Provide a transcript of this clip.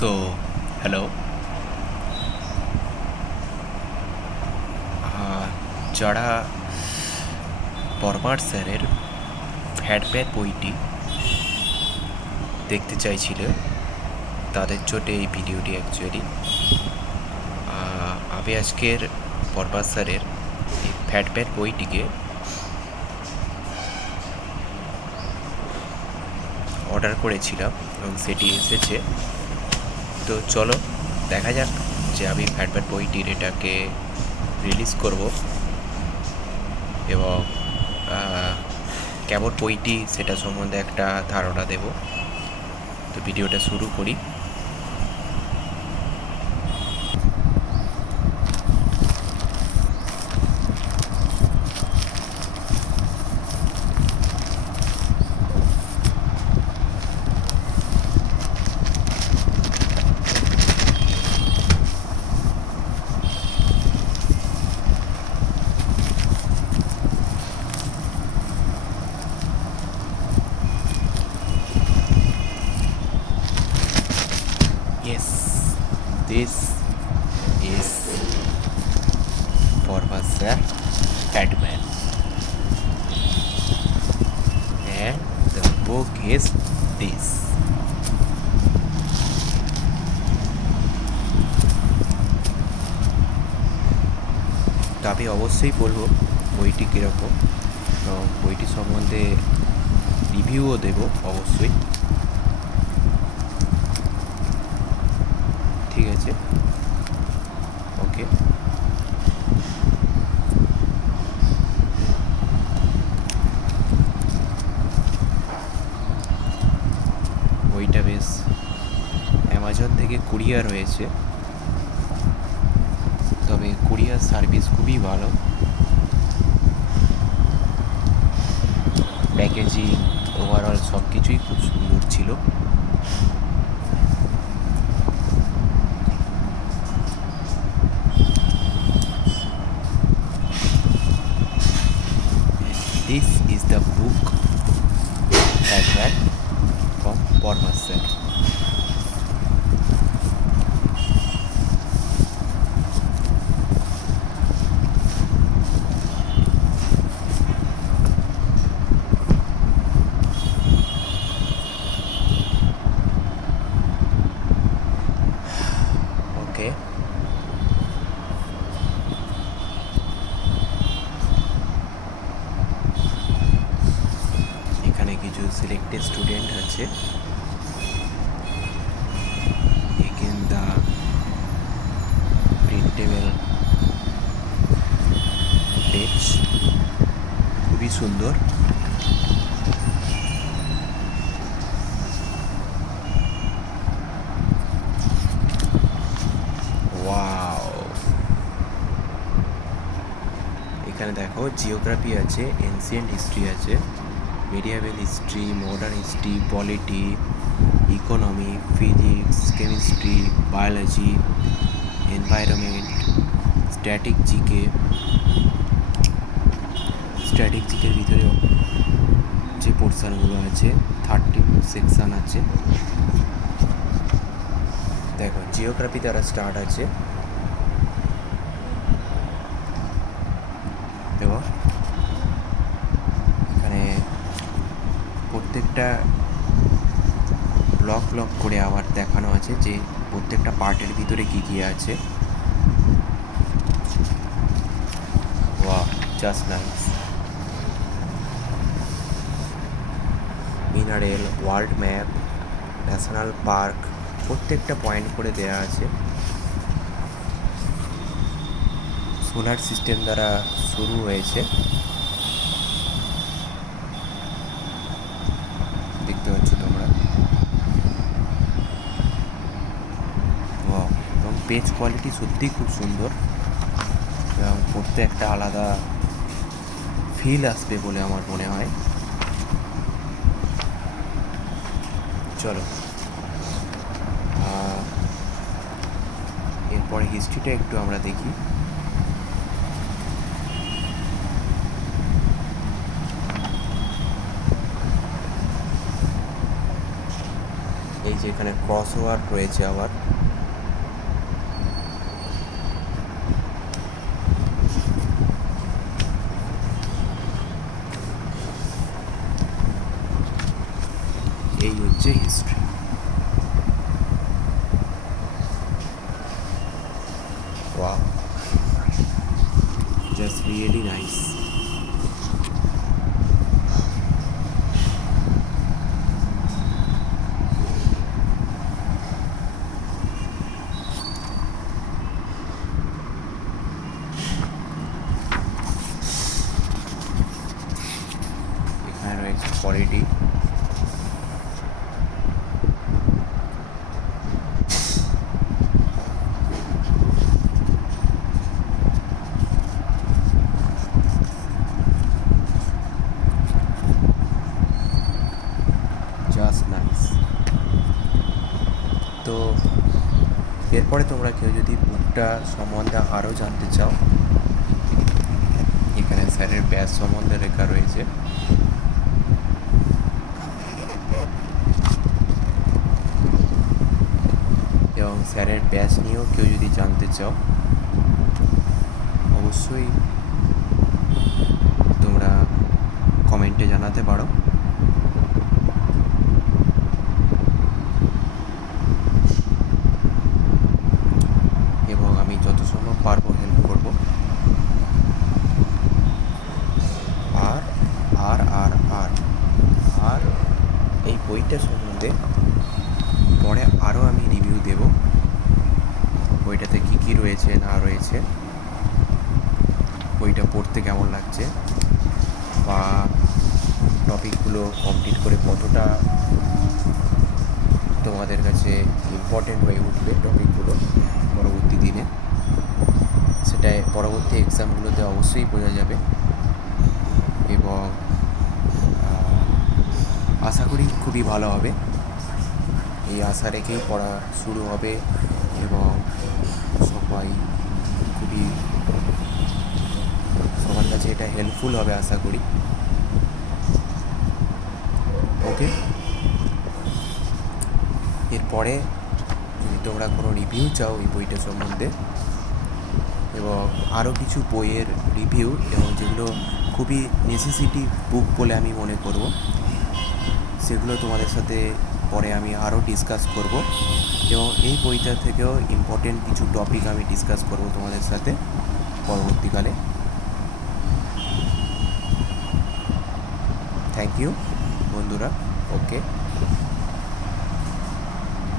So hello. যারা পরমার স্যারের fat man বইটি দেখতে চাইছিল তাদের জন্য এই ভিডিওটি অ্যাকচুয়ালি আমি আজকের পরমার স্যারের এই ফ্যাটম্যান বইটিকে অর্ডার করেছিলাম এবং সেটি এসেছে। তো চলো দেখা যাক যে আমি ফ্যাটম্যান বইটির এটাকে রিলিজ করব এবং কেমন বইটি সেটা সম্বন্ধে একটা ধারণা দেব। তো ভিডিওটা শুরু করি। Yes, this is Professor Batman, and the book is this. তো আমি অবশ্যই বলবো বইটি কীরকম, এবং বইটি সম্বন্ধে রিভিউও দেব অবশ্যই। ঠিক আছে, ওকে। বইটা বেশ অ্যামাজন থেকে কুরিয়ার হয়েছে, তবে কুরিয়ার সার্ভিস খুবই ভালো। প্যাকেজিং ওভারঅল সব কিছুই খুব সুন্দর ছিল। This is the book Batman from Porma Sir. Okay. এখানে কিছু সিলেক্টেড স্টুডেন্ট আছে। এগেন দা প্রিন্টেবল পেজ খুবই সুন্দর। ওয়াও, এখানে দেখো জিওগ্রাফি আছে, এনসিয়েন্ট হিস্ট্রি আছে, মেডিয়েভাল history, modern history, polity, economy, physics, chemistry, biology, environment, static GK. Static জিকের ভিতরেও যে পোর্শনগুলো আছে 30 সেকশন আছে। দেখো জিওগ্রাফি দ্বারা স্টার্ট আছে এবং এখানে প্রত্যেকটা ব্লক ব্লক করে আবার দেখানো আছে যে প্রত্যেকটা পার্টের ভিতরে কী কী আছে। Wow, just nice. Mineral, world map, national park, প্রত্যেকটা পয়েন্ট করে দেওয়া আছে। সোলার সিস্টেম দ্বারা শুরু হয়েছে, দেখতে পাচ্ছ তোমরা। এবং পেজ কোয়ালিটি সত্যিই খুব সুন্দর এবং পড়তে একটা আলাদা ফিল আসবে বলে আমার মনে হয়। চলো এরপরে হিস্ট্রিটা একটু আমরা দেখি। এই যে এখানে ক্রস ওভার রয়েছে আবার। এই হচ্ছে history. Wow, just really nice. এখানে রয়েছে কোয়ালিটি। Just nice. তো এরপরে তোমরা কেউ যদি বুকটা সম্বন্ধে আরও জানতে চাও, এখানে স্যারের ব্যাচ সম্বন্ধে লেখা রয়েছে। এবং স্যারের ব্যাচ নিয়েও কেউ যদি জানতে চাও, অবশ্যই তোমরা কমেন্টে জানাতে পারো। এবং আমি যত সম্ভব পারবো হেল্প করব। আর আর আর আর আর এই বইটা সম্বন্ধে পরে আরও আমি রিভিউ দেব। বইটাতে কী কী রয়েছে না রয়েছে, বইটা পড়তে কেমন লাগছে, বা টপিকগুলো কমপ্লিট করে কতটা তোমাদের কাছে ইম্পর্টেন্ট হয়ে উঠবে টপিকগুলো পরবর্তী দিনে, সেটাই পরবর্তী এক্সামগুলোতে অবশ্যই বোঝা যাবে। এবং আশা করি খুবই ভালো হবে, এই আশা রেখেই পড়া শুরু হবে। এবং সবাই খুবই, সবার কাছে এটা হেল্পফুল হবে আশা করি। ওকে, এরপরে যদি তোমরা কোনো রিভিউ চাও এই বইটা সম্বন্ধে, এবং আরও কিছু বইয়ের রিভিউ, এবং যেগুলো খুবই নেসেসিটি বুক বলে আমি মনে করব, সেগুলো তোমাদের সাথে পরে আমি আরও ডিসকাস করব। এবং এই বইটা থেকেও ইম্পর্টেন্ট কিছু টপিক আমি ডিসকাস করব তোমাদের সাথে পরবর্তীকালে। থ্যাংক ইউ বন্ধুরা। ওকে।